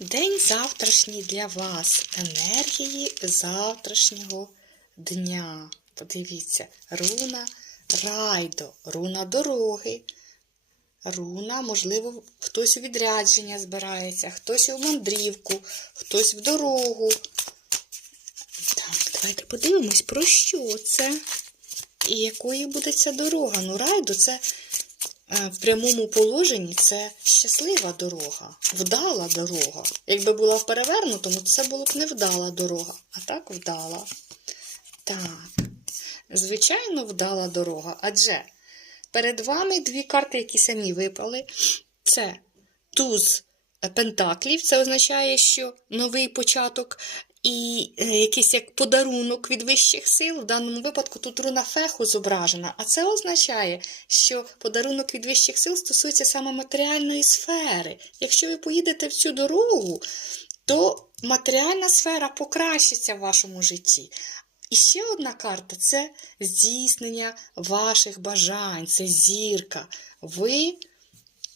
День завтрашній для вас. Енергії завтрашнього дня. Подивіться, руна райдо, руна дороги. Руна, можливо, хтось у відрядження збирається, хтось у мандрівку, хтось в дорогу. Так, давайте подивимось, про що це і якою буде ця дорога. Ну, райдо це в прямому положенні це щаслива дорога, вдала дорога. Якби була в перевернутому, це була б невдала дорога, а так вдала. Так, звичайно, вдала дорога, адже перед вами дві карти, які самі випали. Це туз пентаклів, це означає, що новий початок і е, якийсь як подарунок від вищих сил. В даному випадку тут руна феху зображена, а це означає, що подарунок від вищих сил стосується саме матеріальної сфери. Якщо ви поїдете в цю дорогу, то матеріальна сфера покращиться в вашому житті. І ще одна карта це здійснення ваших бажань, це зірка. Ви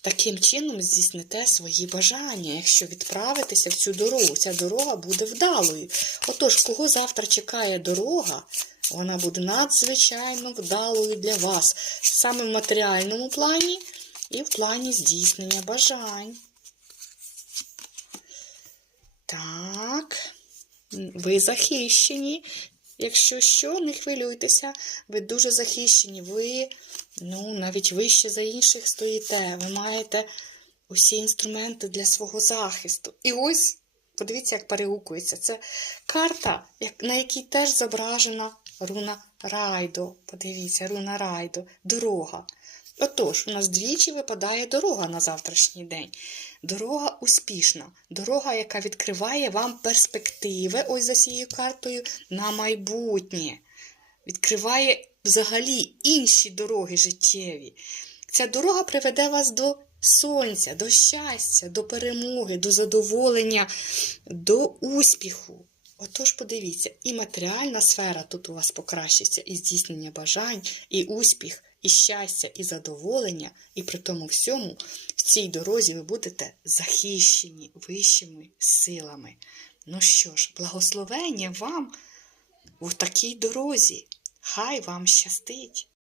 таким чином здійсните свої бажання, якщо відправитеся в цю дорогу. Ця дорога буде вдалою. Отож, кого завтра чекає дорога, вона буде надзвичайно вдалою для вас, саме в матеріальному плані і в плані здійснення бажань. Так, ви захищені. Якщо що, не хвилюйтеся, ви дуже захищені. Ви ну, навіть вище за інших стоїте. Ви маєте усі інструменти для свого захисту. І ось, подивіться, як переукується. Це карта, на якій теж зображена руна Райдо. Подивіться, руна Райдо, дорога. Отож, у нас двічі випадає дорога на завтрашній день. Дорога успішна, дорога, яка відкриває вам перспективи, ось за цією картою, на майбутнє. Відкриває взагалі інші дороги життєві. Ця дорога приведе вас до сонця, до щастя, до перемоги, до задоволення, до успіху. Отож, подивіться, і матеріальна сфера тут у вас покращиться, і здійснення бажань, і успіх, і щастя, і задоволення, і при тому всьому в цій дорозі ви будете захищені вищими силами. Ну що ж, благословення вам у такій дорозі. Хай вам щастить!